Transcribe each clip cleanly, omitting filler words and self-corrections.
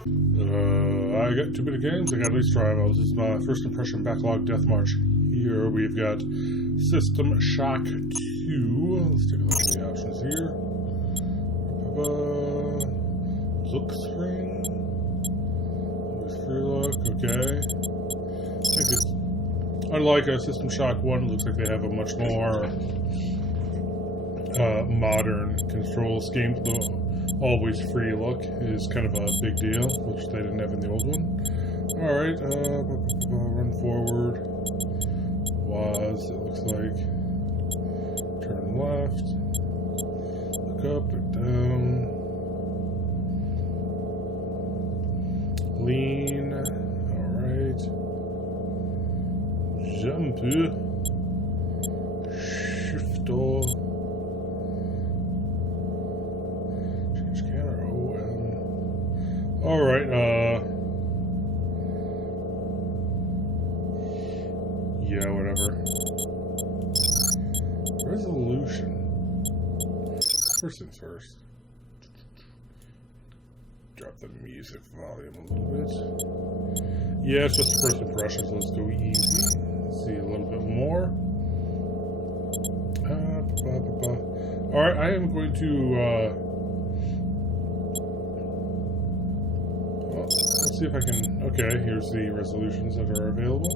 I got too many games. I got at least try them. This is my First Impression Backlog Deathmarch. Here we've got System Shock 2. Let's take a look at the options here. Look screen. Free look. Okay. I think it's unlike a System Shock 1. It looks like they have a much more modern control scheme. The always free look is kind of a big deal, which they didn't have in the old one. Alright, run forward. Was, it looks like. Turn left. Look up, look down. Lean. Alright. Jump. Shift. Change camera. Alright, yeah, whatever. Resolution. First things first. Drop the music volume a little bit. Yeah, it's just first impressions. So let's go easy. See a little bit more. Alright, I am going to let's see if I can. Okay, here's the resolutions that are available.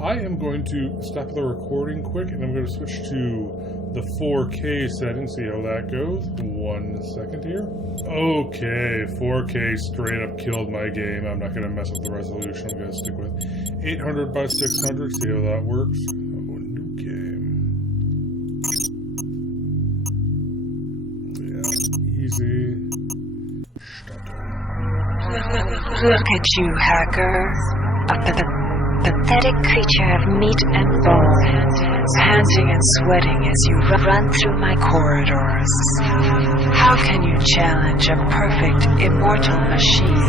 I am going to stop the recording quick, and I'm going to switch to the 4K setting, see how that goes. 1 second here. Okay, 4K straight up killed my game. I'm not going to mess with the resolution. I'm going to stick with 800 by 600, see how that works. Oh, new game. Yeah, easy. Look at you, hacker. A pathetic creature of meat and bone, panting and sweating as you run through my corridors. How can you challenge a perfect, immortal machine?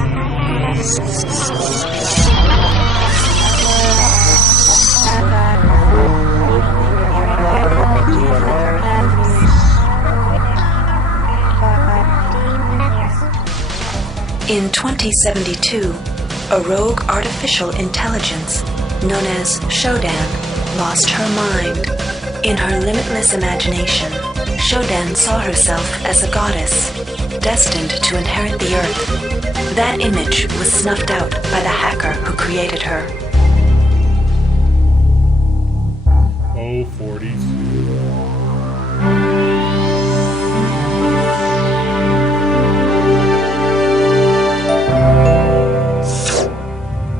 In 2072, a rogue artificial intelligence known as Shodan lost her mind. In her limitless imagination, Shodan saw herself as a goddess, destined to inherit the earth. That image was snuffed out by the hacker who created her. 042.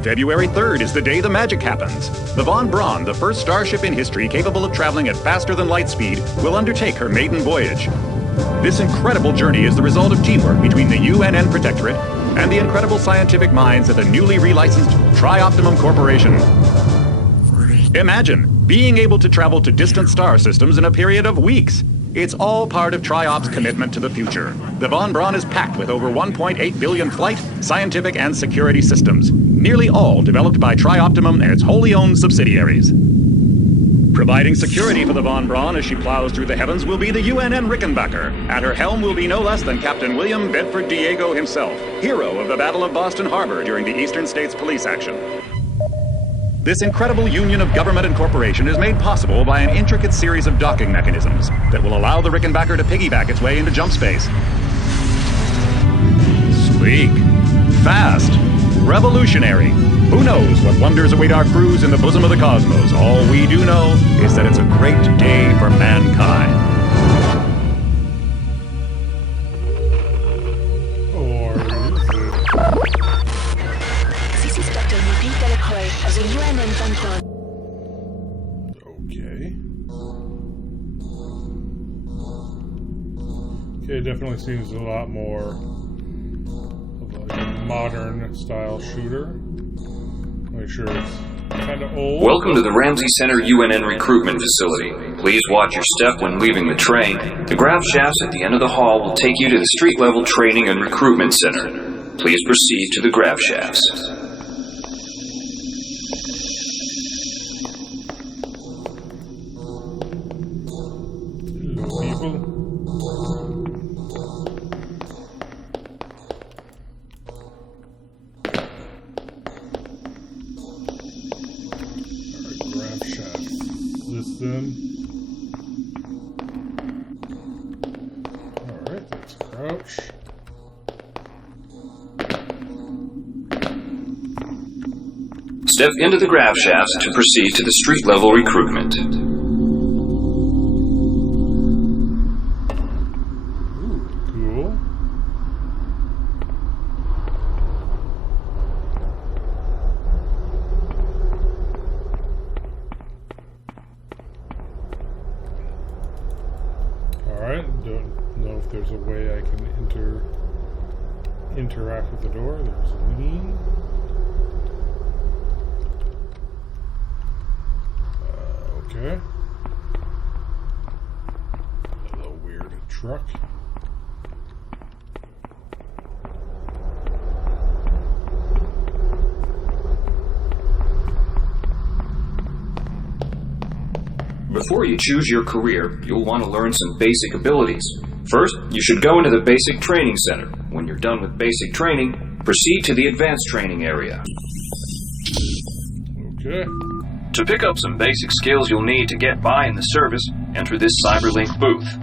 February 3rd is the day the magic happens. The Von Braun, the first starship in history capable of traveling at faster than light speed, will undertake her maiden voyage. This incredible journey is the result of teamwork between the UNN Protectorate and the incredible scientific minds at the newly relicensed Tri-Optimum Corporation. Imagine being able to travel to distant star systems in a period of weeks. It's all part of Tri-Op's commitment to the future. The Von Braun is packed with over 1.8 billion flight, scientific, and security systems, nearly all developed by Tri-Optimum and its wholly owned subsidiaries. Providing security for the Von Braun as she plows through the heavens will be the UNN Rickenbacker. At her helm will be no less than Captain William Bedford Diego himself, hero of the Battle of Boston Harbor during the Eastern States Police action. This incredible union of government and corporation is made possible by an intricate series of docking mechanisms that will allow the Rickenbacker to piggyback its way into jump space. Sleek, fast, revolutionary. Who knows what wonders await our crews in the bosom of the cosmos? All we do know is that it's a great day for mankind. Okay. Okay, it definitely seems a lot more of a modern style shooter. Make sure it's kind of old. Welcome to the Ramsey Center UNN recruitment facility. Please watch your step when leaving the train. The grav shafts at the end of the hall will take you to the street level training and recruitment center. Please proceed to the grav shafts. in. Alright, that's crouch. Step into the grav shafts to proceed to the street level recruitment. Cool. Alright, don't know if there's a way I can interact with the door. There's a lean. Okay. A little weird truck. Before you choose your career, you'll want to learn some basic abilities. First, you should go into the Basic Training Center. When you're done with basic training, proceed to the Advanced Training area. Okay. To pick up some basic skills you'll need to get by in the service, enter this CyberLink booth.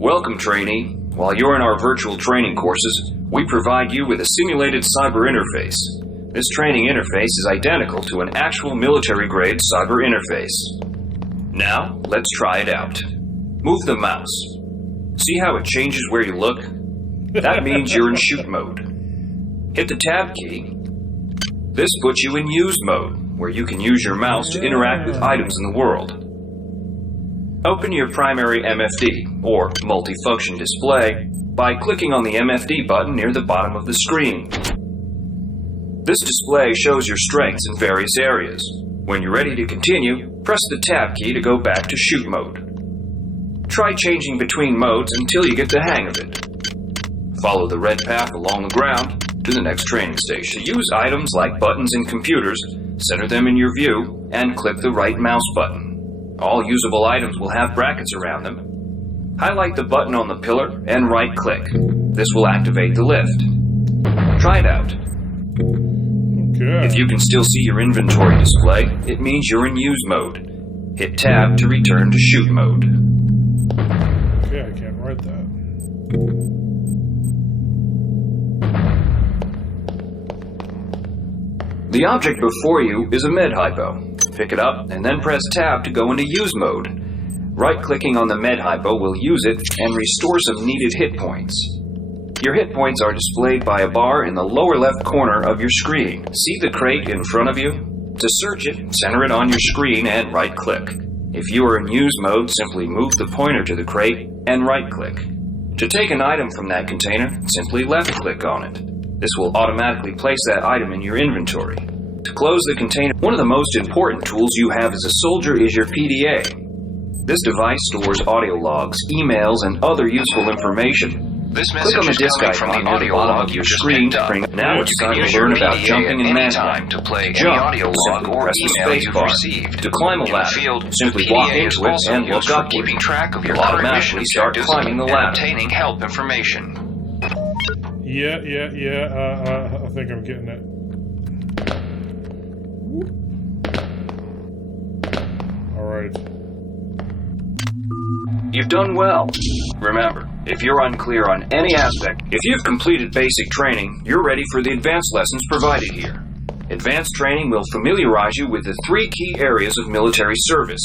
Welcome, trainee. While you're in our virtual training courses, we provide you with a simulated cyber interface. This training interface is identical to an actual military-grade cyber interface. Now, let's try it out. Move the mouse. See how it changes where you look? That means you're in shoot mode. Hit the tab key. This puts you in use mode, where you can use your mouse to interact with items in the world. Open your primary MFD, or multifunction display, by clicking on the MFD button near the bottom of the screen. This display shows your strengths in various areas. When you're ready to continue, press the tab key to go back to shoot mode. Try changing between modes until you get the hang of it. Follow the red path along the ground to the next training station. To use items like buttons in computers, center them in your view and click the right mouse button. All usable items will have brackets around them. Highlight the button on the pillar and right-click. This will activate the lift. Try it out. Okay. If you can still see your inventory display, it means you're in use mode. Hit tab to return to shoot mode. Okay, I can't write that. The object before you is a med hypo. Pick it up and then press tab to go into use mode. Right-clicking on the med hypo will use it and restore some needed hit points. Your hit points are displayed by a bar in the lower left corner of your screen. See the crate in front of you? To search it, center it on your screen and right-click. If you are in use mode, simply move the pointer to the crate and right-click. To take an item from that container, simply left-click on it. This will automatically place that item in your inventory. To close the container, one of the most important tools you have as a soldier is your PDA. This device stores audio logs, emails, and other useful information. Click on the disk icon near the bottom of your screen to bring up. Now it's time to learn about jumping and management. To play Jump, any audio log simply or press the email space you've bar. received. To climb a In the ladder, field, simply the walk PDA is into it also and used look for upward. keeping track of your You'll current mission automatically start objectives climbing the and ladder. obtaining help information. Yeah. I think I'm getting it. Alright. You've done well. Remember, if you're unclear on any aspect, if you've completed basic training, you're ready for the advanced lessons provided here. Advanced training will familiarize you with the 3 key areas of military service.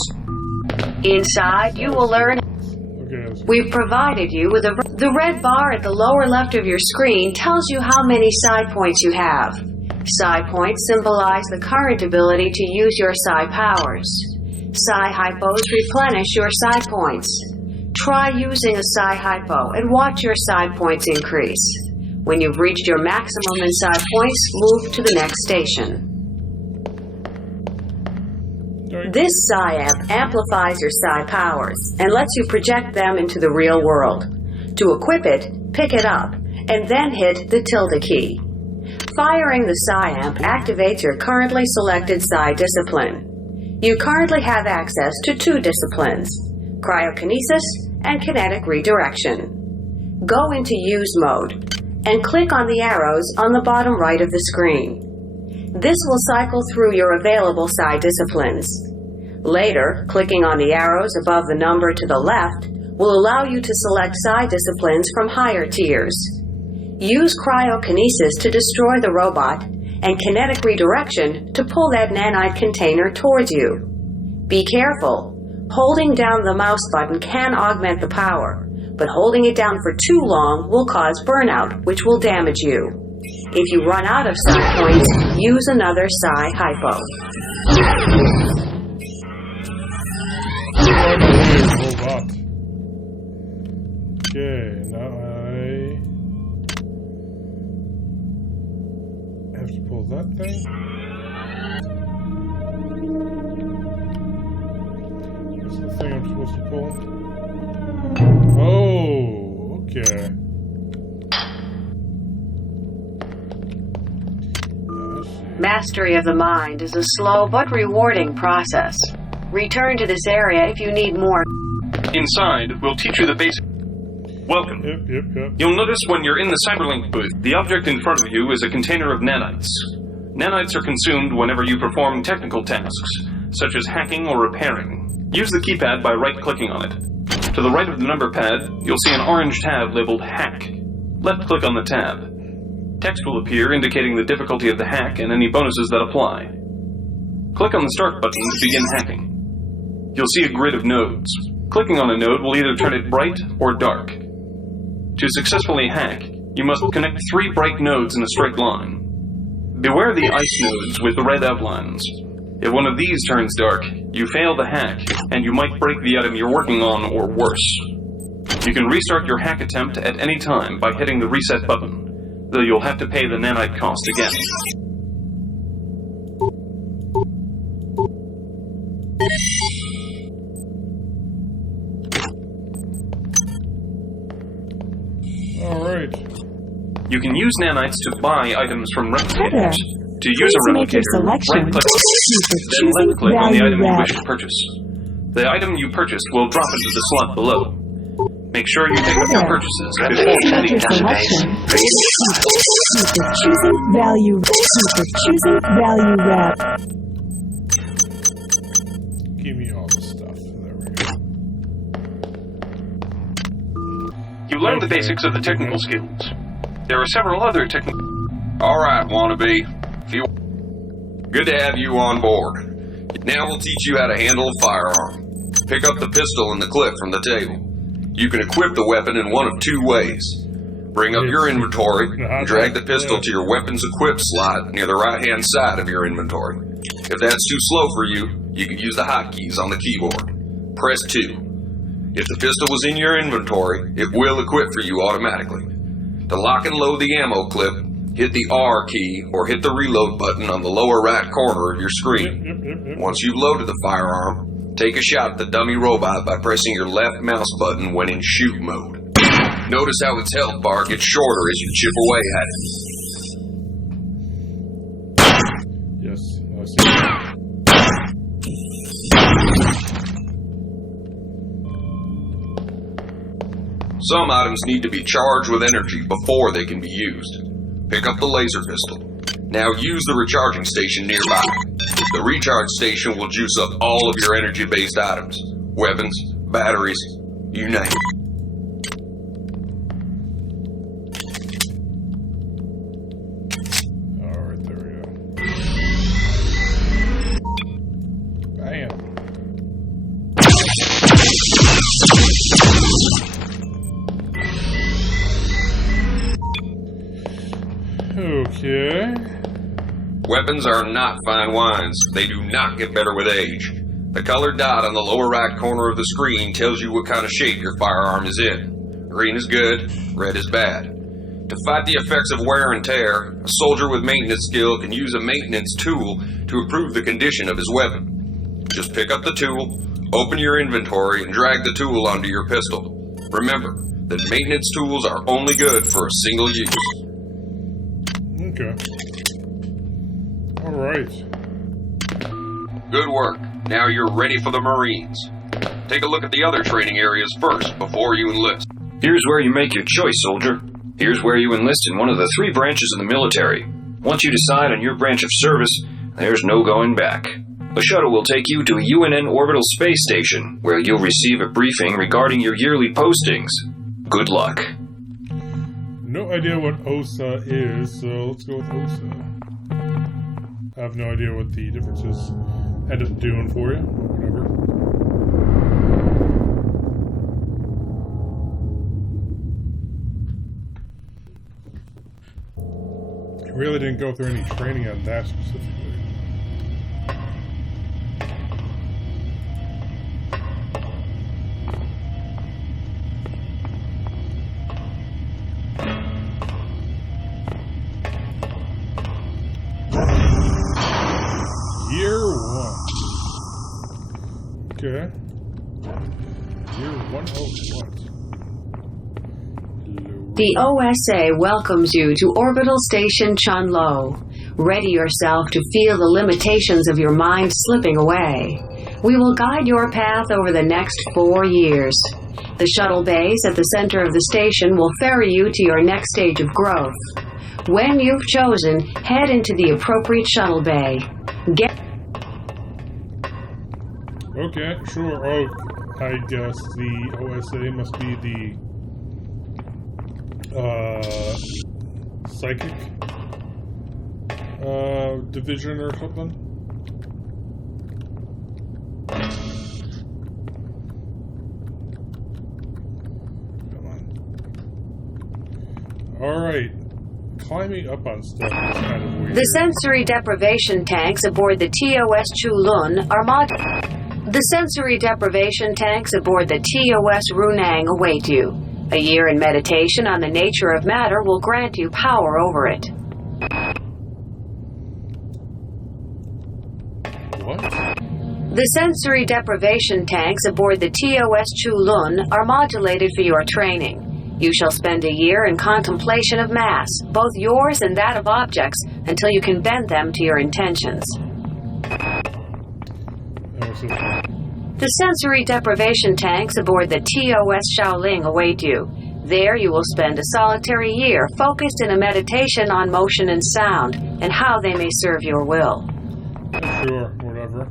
Inside, you will learn. Okay. We've provided you with the red bar at the lower left of your screen tells you how many psi points you have. Psi points symbolize the current ability to use your psi powers. Psi hypos replenish your psi points. Try using a psi hypo and watch your psi points increase. When you've reached your maximum in psi points, move to the next station. This psi amp amplifies your psi powers and lets you project them into the real world. To equip it, pick it up, and then hit the tilde key. Firing the psi amp activates your currently selected psi discipline. You currently have access to 2 disciplines, cryokinesis and kinetic redirection. Go into use mode and click on the arrows on the bottom right of the screen. This will cycle through your available psi disciplines. Later, clicking on the arrows above the number to the left will allow you to select psi disciplines from higher tiers. Use cryokinesis to destroy the robot, and kinetic redirection to pull that nanite container towards you. Be careful. Holding down the mouse button can augment the power, but holding it down for too long will cause burnout, which will damage you. If you run out of psi points, use another psi hypo. Robot. Okay, now I have to pull that thing. What's the thing I'm supposed to pull? Oh, okay. Mastery of the mind is a slow but rewarding process. Return to this area if you need more. Inside, we'll teach you the basic. Welcome. Yep. You'll notice when you're in the Cyberlink booth, the object in front of you is a container of nanites. Nanites are consumed whenever you perform technical tasks, such as hacking or repairing. Use the keypad by right-clicking on it. To the right of the number pad, you'll see an orange tab labeled Hack. Left-click on the tab. Text will appear indicating the difficulty of the hack and any bonuses that apply. Click on the Start button to begin hacking. You'll see a grid of nodes. Clicking on a node will either turn it bright or dark. To successfully hack, you must connect 3 bright nodes in a straight line. Beware the ice nodes with the red outlines. If one of these turns dark, you fail the hack, and you might break the item you're working on or worse. You can restart your hack attempt at any time by hitting the reset button, though you'll have to pay the nanite cost again. Alright. You can use nanites to buy items from replicators. To use a replicator, right-click, then left-click on the item you wish to purchase. The item you purchased will drop into the slot below. Make sure you pick up your purchases before you leave the database. Choosing value. Choosing value wrap. Give me all the stuff. There we go. You learned the basics of the technical skills. There are several other technical... Alright, wannabe. Good to have you on board. Now we'll teach you how to handle a firearm. Pick up the pistol and the clip from the table. You can equip the weapon in one of 2 ways. Bring up your inventory and drag the pistol to your weapons equip slot near the right-hand side of your inventory. If that's too slow for you, you can use the hotkeys on the keyboard. Press 2. If the pistol was in your inventory, it will equip for you automatically. To lock and load the ammo clip, hit the R key or hit the reload button on the lower right corner of your screen. Once you've loaded the firearm, take a shot at the dummy robot by pressing your left mouse button when in shoot mode. Notice how its health bar gets shorter as you chip away at it. Yes, I see. Some items need to be charged with energy before they can be used. Pick up the laser pistol. Now use the recharging station nearby. The recharge station will juice up all of your energy-based items. Weapons, batteries, you name it. Alright, there we go. Bam. Okay. Weapons are not fine wines. They do not get better with age. The colored dot on the lower right corner of the screen tells you what kind of shape your firearm is in. Green is good, red is bad. To fight the effects of wear and tear, a soldier with maintenance skill can use a maintenance tool to improve the condition of his weapon. Just pick up the tool, open your inventory, and drag the tool onto your pistol. Remember that maintenance tools are only good for a single use. Okay. Alright. Good work. Now you're ready for the Marines. Take a look at the other training areas first before you enlist. Here's where you make your choice, soldier. Here's where you enlist in one of the 3 branches of the military. Once you decide on your branch of service, there's no going back. The shuttle will take you to a UNN orbital space station, where you'll receive a briefing regarding your yearly postings. Good luck. No idea what OSA is, so let's go with OSA. I have no idea what the differences end up doing for you, or whatever. I really didn't go through any training on that specifically. Year 1. Okay. Year 1 oh what? The OSA welcomes you to Orbital Station Chunlo. Ready yourself to feel the limitations of your mind slipping away. We will guide your path over the next 4 years. The shuttle bays at the center of the station will ferry you to your next stage of growth. When you've chosen, head into the appropriate shuttle bay. Okay, sure. Oh, I guess the OSA must be the psychic division or something. Come on. Alright. Climbing up on stuff is kind of weird. The sensory deprivation tanks aboard the TOS Chulun are The sensory deprivation tanks aboard the TOS Runang await you. A year in meditation on the nature of matter will grant you power over it. What? The sensory deprivation tanks aboard the TOS Chulun are modulated for your training. You shall spend a year in contemplation of mass, both yours and that of objects, until you can bend them to your intentions. The sensory deprivation tanks aboard the TOS Shaoling await you. There you will spend a solitary year focused in a meditation on motion and sound, and how they may serve your will. Sure, whatever.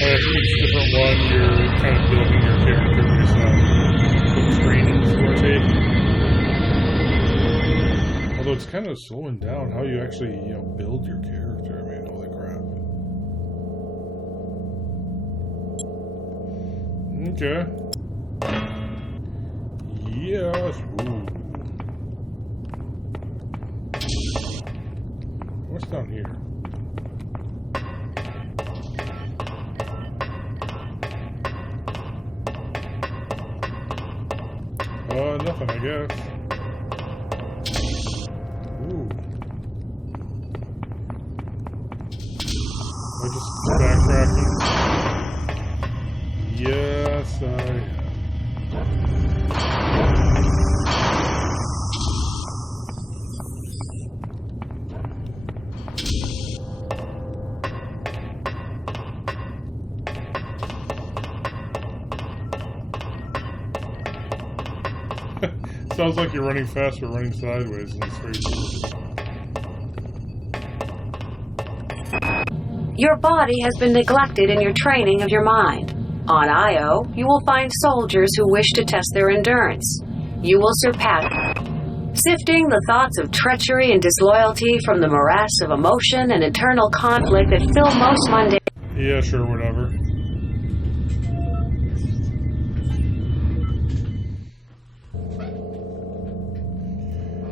Each different one, you're kind of building your character based on what trainings you're taking. Although it's kind of slowing down how you actually, build your character. I mean, holy crap. Okay. Yes. Ooh. What's down here? Nothing, I guess. Ooh. I just backtracking. Yes, I am. Sounds like you're running fast or running sideways in this phase. Your body has been neglected in your training of your mind. On Io, you will find soldiers who wish to test their endurance. You will surpass, sifting the thoughts of treachery and disloyalty from the morass of emotion and internal conflict that fill most mundane. Yeah, sure, whatever.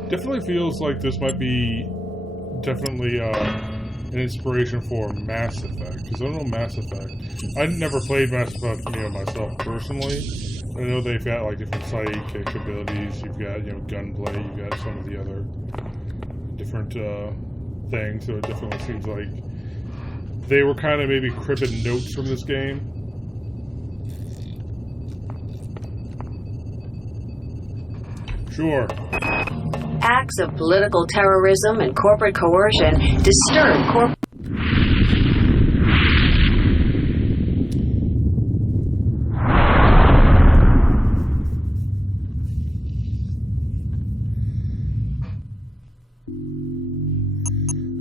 Definitely feels like this might be definitely an inspiration for Mass Effect, because I don't know Mass Effect. I never played Mass Effect, myself personally. I know they've got like different psychic abilities. You've got gunplay. You've got some of the other different things. So it definitely seems like they were kind of maybe cribbing notes from this game. Sure. Acts of political terrorism and corporate coercion disturb corporate.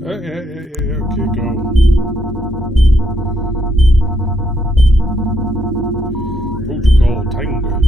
Okay, go. Protocol Tango.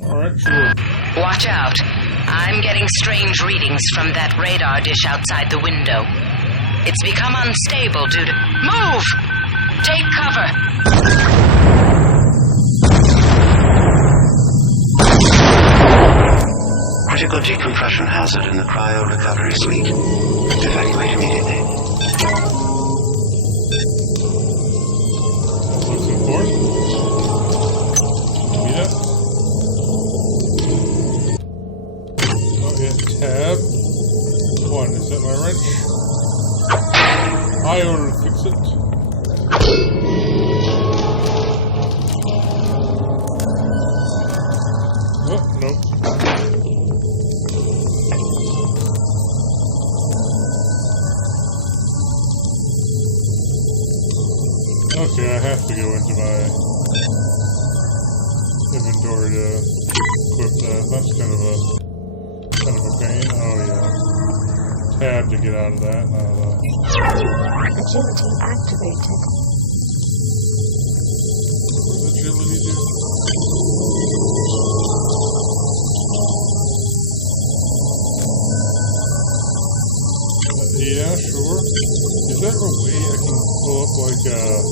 Alright, sure. Watch out. I'm getting strange readings from that radar dish outside the window. It's become unstable due to... Move! Take cover! Critical decompression hazard in the cryo recovery suite. Evacuate immediately. Looks important. Meet up. Oh, yeah, tab. 1, is that my wrench? I order to fix it. Oh, nope. Okay, I have to go into my inventory to equip that. That's kind of a pain. Oh yeah. Tab to get out of that. Agility activated. What does agility do? Yeah, sure. Is there a way I can pull up like status?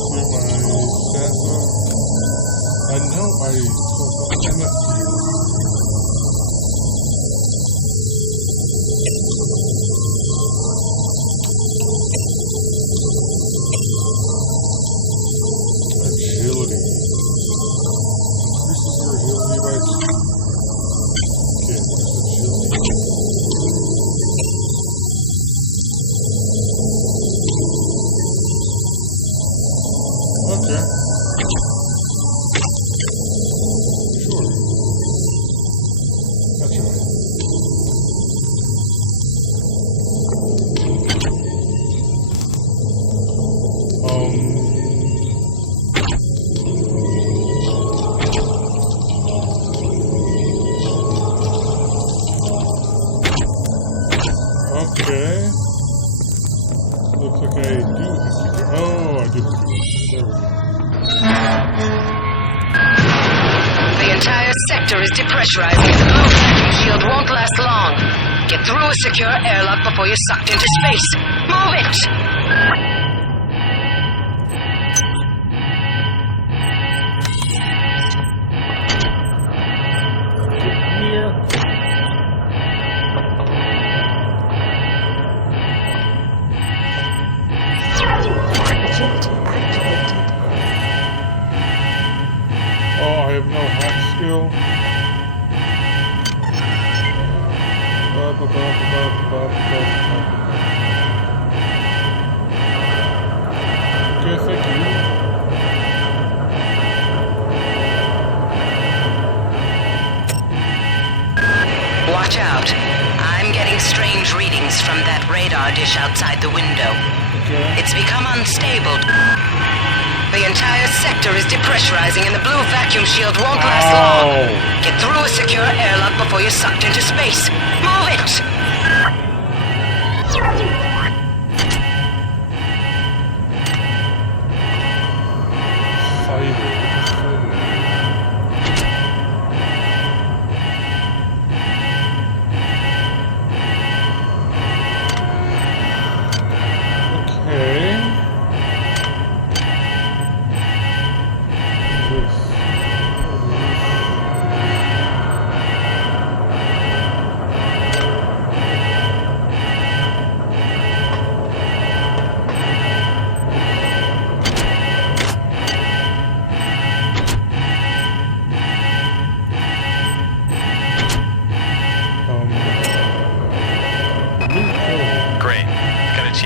See what my stats are? I know I MFT. Agility. Increases your agility by... Okay, what is agility for? Okay. Sure. That's right. Okay. Looks like I do have to go. Oh, I do have to go. There we go. The entire sector is depressurizing. The blue vacuum shield won't last long. Get through a secure airlock before you're sucked into space. Move it! Here. Agility activated. Oh, I have no hack skill. Okay, thank you. Watch out. I'm getting strange readings from that radar dish outside the window. Okay. It's become unstable. The entire sector is depressurizing and the blue vacuum shield won't last long. Get through a secure airlock before you're sucked into space. Move it!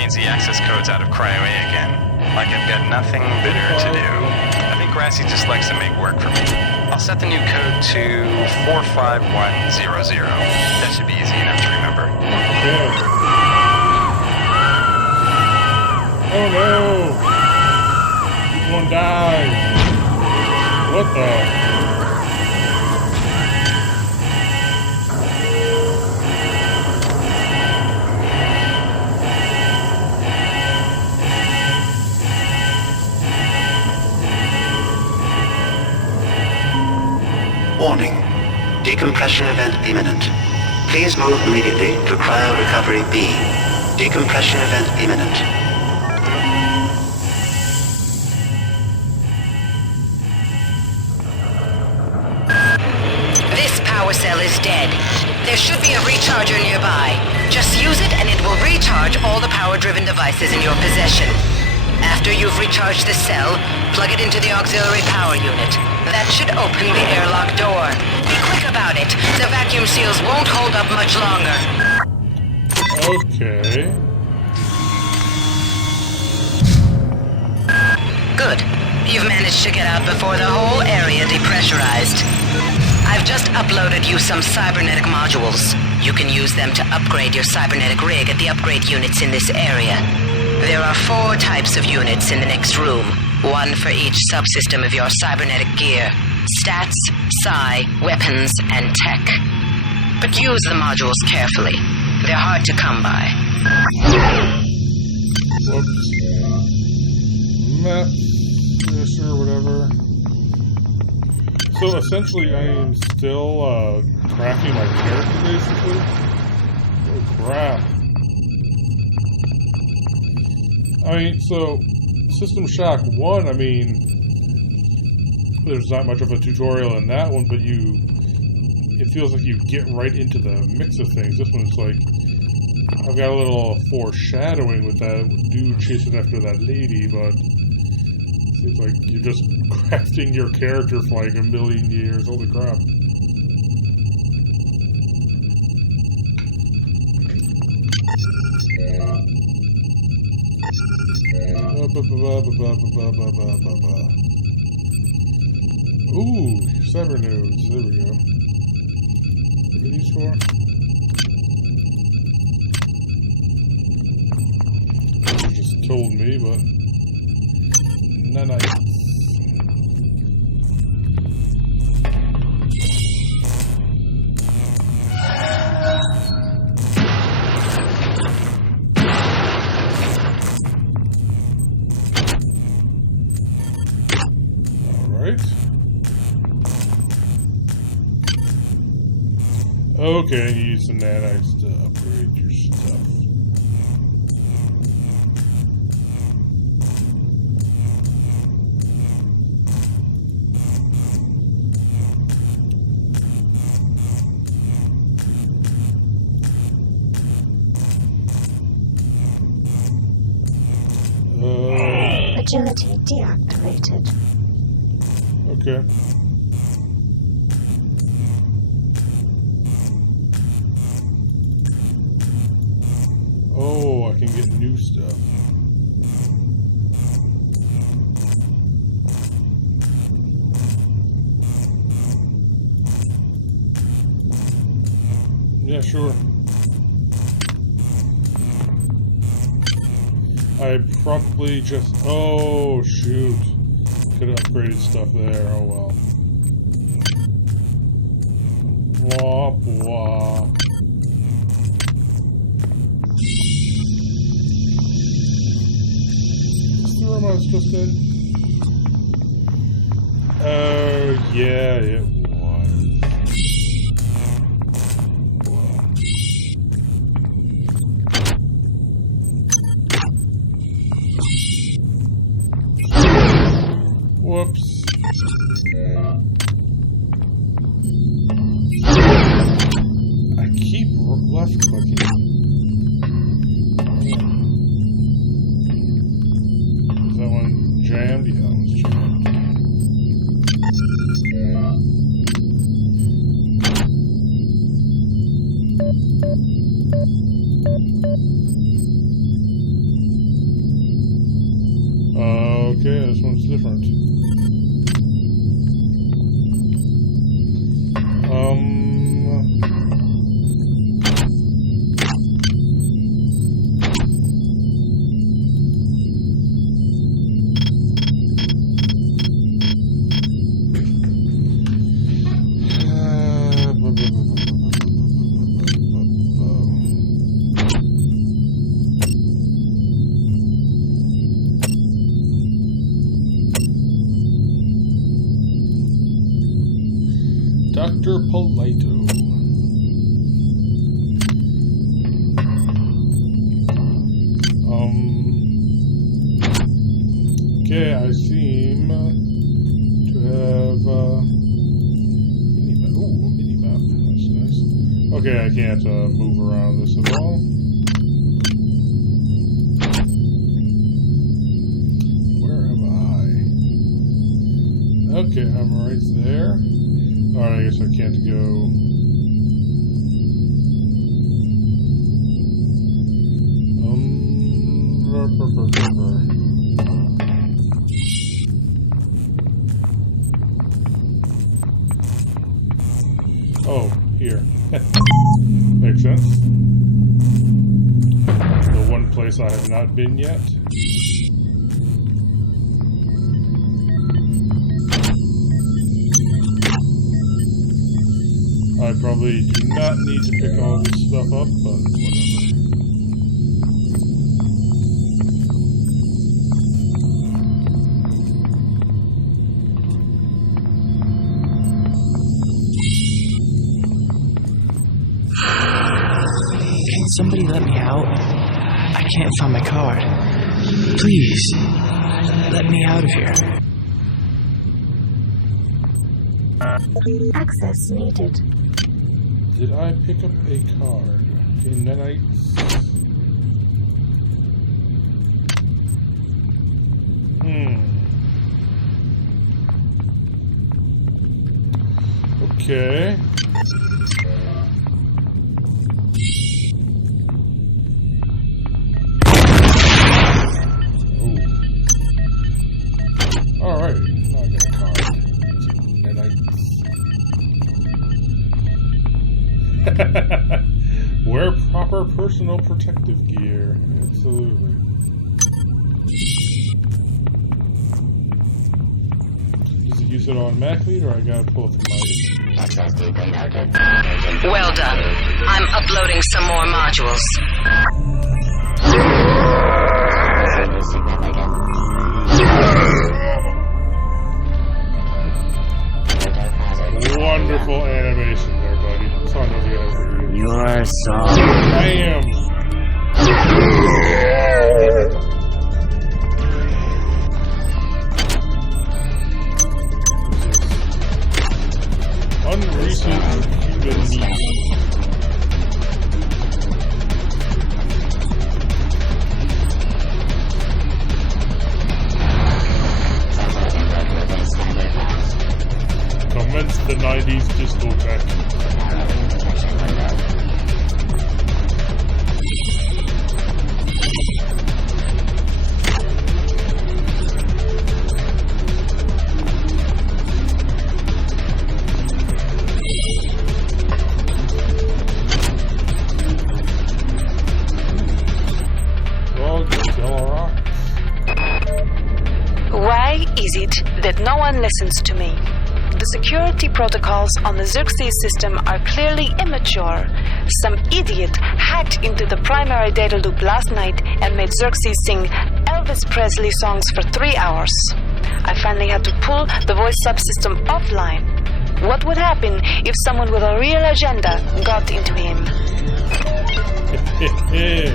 means the access code's out of Cryo A again. Like I've got nothing better to do. I think Grassy just likes to make work for me. I'll set the new code to 45100. That should be easy enough to remember. Oh no! One died! What the? Warning. Decompression event imminent. Please move immediately to Cryo Recovery B. Decompression event imminent. This power cell is dead. There should be a recharger nearby. Just use it and it will recharge all the power-driven devices in your possession. After you've recharged the cell, plug it into the auxiliary power unit. That should open the airlock door. Be quick about it. The vacuum seals won't hold up much longer. Okay. Good. You've managed to get out before the whole area depressurized. I've just uploaded you some cybernetic modules. You can use them to upgrade your cybernetic rig at the upgrade units in this area. There are 4 types of units in the next room. 1 for each subsystem of your cybernetic gear. Stats, psi, weapons, and tech. But use the modules carefully. They're hard to come by. Whoops. Map. Yeah, sure, whatever. So essentially I am still crafting my character, basically. Oh crap. I mean, so System Shock 1, I mean, there's not much of a tutorial in that one, but it feels like you get right into the mix of things. This one's like, I've got a little foreshadowing with that dude chasing after that lady, but it seems like you're just crafting your character for like a million years. Holy crap. Ooh, cyber nodes. There we go. What are these for? You just told me, but nanites. Okay, you use some nanites to upgrade your stuff. Agility deactivated. Okay. Oh, I can get new stuff. Yeah, sure. I probably just... Oh, shoot. Could have upgraded stuff there. Oh, well. Wah, wah. The room I was just in? Oh, yeah, it was. Whoops. I keep left clicking. Is that one jammed? Yeah, that one's jammed. Okay, this one's different. Dr. Polito. Okay, I seem to have minimap. Ooh, a minimap. That's nice. Okay, I can't move around this at all. Where am I? Okay, I'm right there. Alright, I guess I can't go. Oh, here. Makes sense. The one place I have not been yet. I probably do not need to pick all this stuff up, but whatever. Can somebody let me out? I can't find my card. Please, let me out of here. Access needed. Did I pick up a card in Nanites? Okay. Oh. Alright, now I got a card. Nanites. Wear proper personal protective gear. Absolutely. Does it use it automatically, or I gotta pull it from my... Well done. I'm uploading some more modules. Wonderful animation there, buddy. It's on over here. You're so... Bam! Unrecent human meat. Commence the 90s discotheque. Why is it that no one listens to me? The security protocols on the Xerxes system are clearly immature. Some idiot hacked into the primary data loop last night and made Xerxes sing Elvis Presley songs for 3 hours. I finally had to pull the voice subsystem offline. What would happen if someone with a real agenda got into him? Yeah.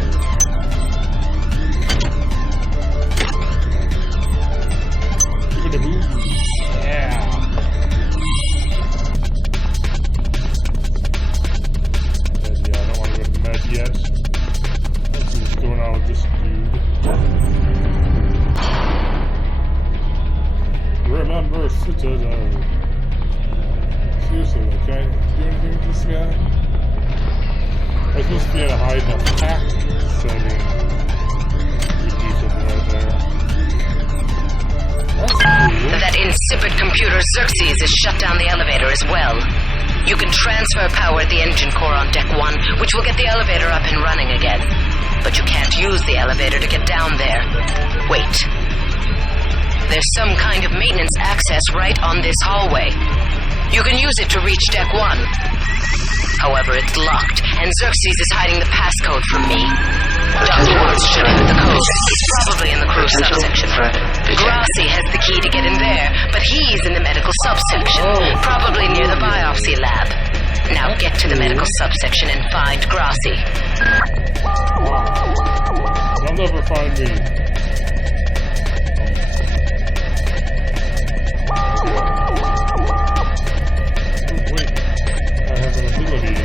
I don't want to go to med yet. Let's see what's going on with this dude. Remember, Citadel. Seriously, like, can I do anything with this guy? I'm supposed to be able to hide the hack setting. We do something right there. computer Xerxes has shut down the elevator as well. You can transfer power at the engine core on Deck 1, which will get the elevator up and running again. But you can't use the elevator to get down there. Wait. There's some kind of maintenance access right on this hallway. You can use it to reach Deck 1. However, it's locked, and Xerxes is hiding the passcode from me. Documents should have the code. He's probably in the crew subsection. Grassi has the key to get in there, but he's in the medical subsection, probably near the biopsy lab. Now get to the medical subsection and find Grassi. They'll never find me. Wait, I have an ability.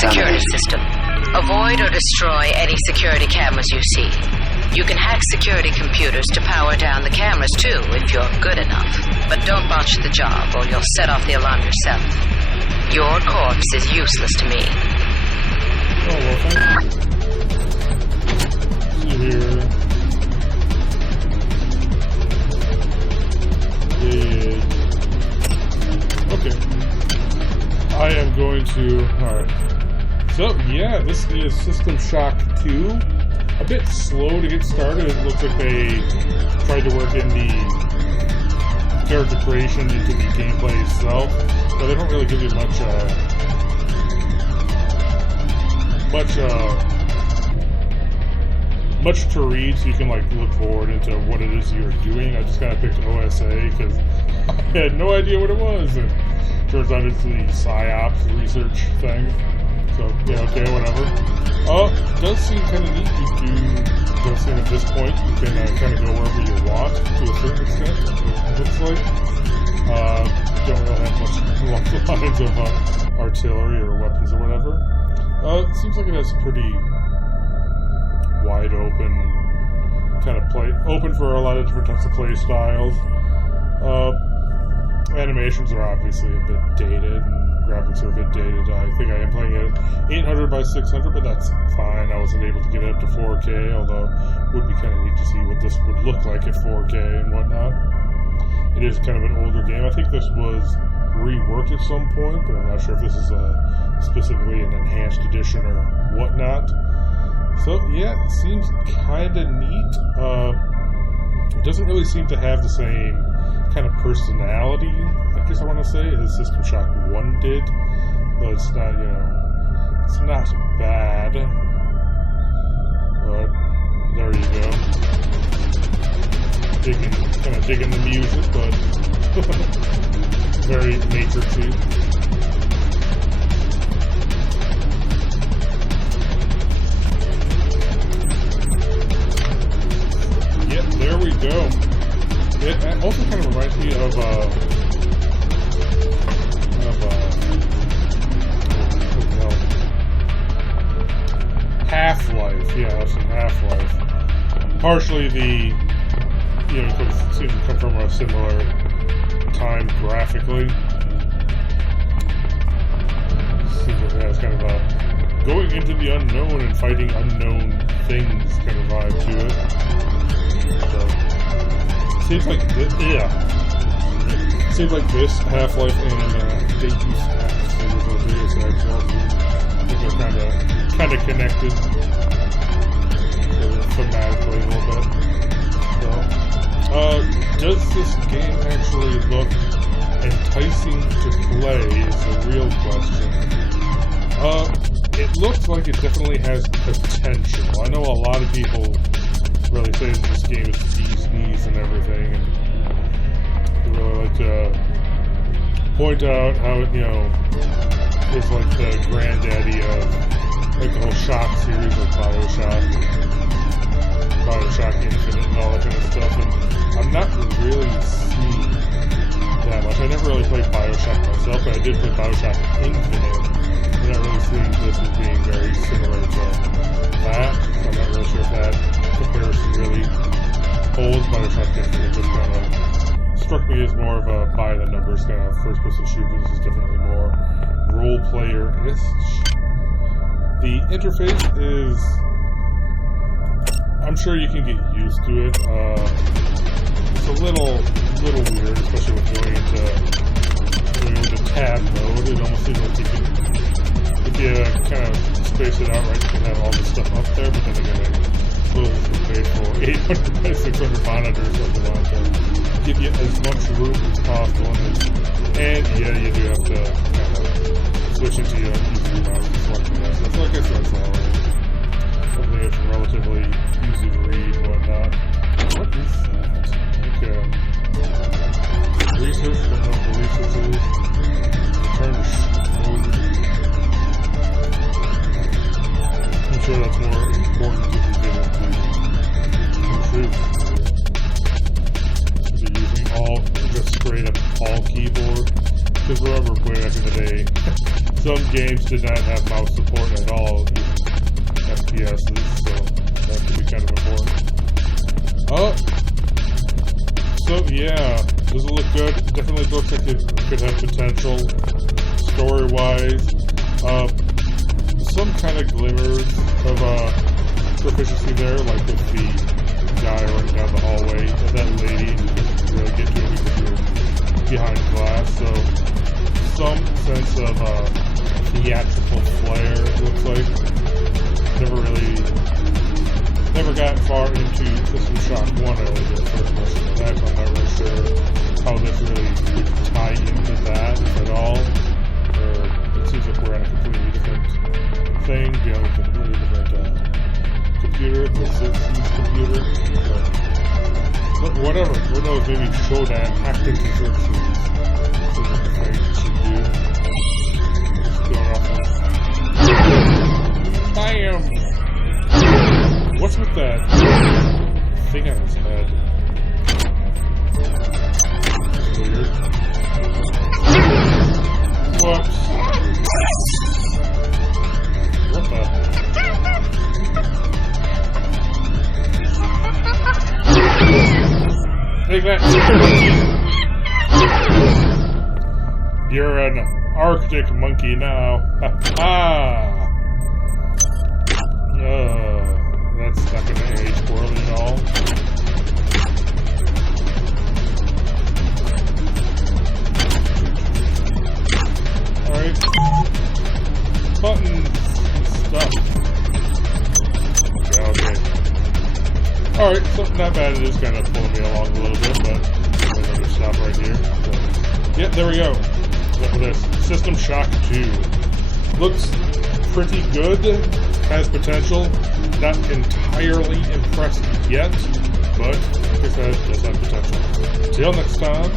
Security system. Avoid or destroy any security cameras you see. You can hack security computers to power down the cameras too, if you're good enough. But don't botch the job, or you'll set off the alarm yourself. Your corpse is useless to me. Oh, well, thank you. See here. Okay. I am going to... Alright. So, yeah, this is System Shock 2. A bit slow to get started. It looks like they tried to work in the character creation into the gameplay itself, but they don't really give you much to read, so you can like look forward into what it is you're doing. I just kind of picked OSA because I had no idea what it was, and turns out it's the PsyOps research thing. So, yeah, okay, whatever. It does seem kind of neat. Does seem at this point you can kind of go wherever you want to a certain extent. It looks like. Don't really have much along the lines of artillery or weapons or whatever. It seems like it has pretty wide open kind of play, open for a lot of different types of play styles. Animations are obviously a bit dated, and graphics are a bit dated. I think I am playing it at 800 by 600, but that's fine. I wasn't able to get it up to 4K, although it would be kind of neat to see what this would look like at 4K and whatnot. It is kind of an older game. I think this was reworked at some point, but I'm not sure if this is specifically an enhanced edition or whatnot. So, yeah, it seems kind of neat. It doesn't really seem to have the same kind of personality, I guess I want to say, as System Shock 1 did. But it's not, it's not bad. But, there you go. Kind of digging the music, but very Matrixy. Yep, there we go. It also kind of reminds me of Half-Life. Yeah, some Half-Life. Partially the, it seems to come from a similar time graphically. Seems like it has kind of a going into the unknown and fighting unknown things kind of vibe to it. So, seems like this, Seems like this Half-Life and Deus Ex, I think they're kind of connected, thematically a little bit. So, does this game actually look enticing to play? Is the real question. It looks like it definitely has potential. I know a lot of people really say that this game is bee's knees and everything, and they really like to point out how it, is like the granddaddy of like the whole Shock series, like BioShock. Bioshock Infinite and all that kind of stuff, and I'm not really seeing that much. I never really played Bioshock myself, but I did play Bioshock Infinite. I'm not really seeing this as being very similar to that, so I'm not really sure if that comparison really holds. Bioshock Infinite just kind of struck me as more of a by-the-numbers kind of first-person shooter. This is definitely more role-player-ish. The interface is... I'm sure you can get used to it. It's a little weird, especially with going into tab mode. It almost seems like you can, if you kind of space it out right, you can have all this stuff up there, but then again, I suppose it's been paid for 800 by 600 monitors, so they want to give you as much room as possible. And yeah, you do have to kind of switch into your easy mouse and selecting that stuff. So I guess that's all right. Something that's relatively easy to read and whatnot. What is that? Okay. Research, don't know what the research is. Return to mode. I'm sure that's more important if you get into truth. If you're using just straight up all keyboard. Because remember, way back in the day, some games did not have mouse support at all. FPSs, so that could be kind of important. So yeah, does it look good? It definitely looks like it could have potential story-wise. Some kind of glimmers of proficiency there, like with the guy running down the hallway, and that lady, you couldn't really get to it because you're behind glass, so some sense of theatrical flair, it looks like. Never got far into System Shock 1. I only did the first version of that, so I'm not really sure how this really would tie into that, if at all. Or it seems like we're on a completely different thing, dealing with a completely different computer, the Xerxes computer. But whatever, who knows, maybe Shodan hacked into Xerxes. This is what the thing should do. Just going off of... Bam! What's with that thing on his head? That's weird. Whoops. What the? Take that. You're an Arctic monkey now. Ha ha! That's not going to age poorly at all. Alright. Buttons and stuff. Yeah, okay. Alright, so not bad. It is kind of pulling me along a little bit, but I'm going to stop right here. So, yeah, there we go. Enough of this. System Shock 2. Looks pretty good. Has potential. Not entirely impressed yet, but like I said, does have potential. Till next time.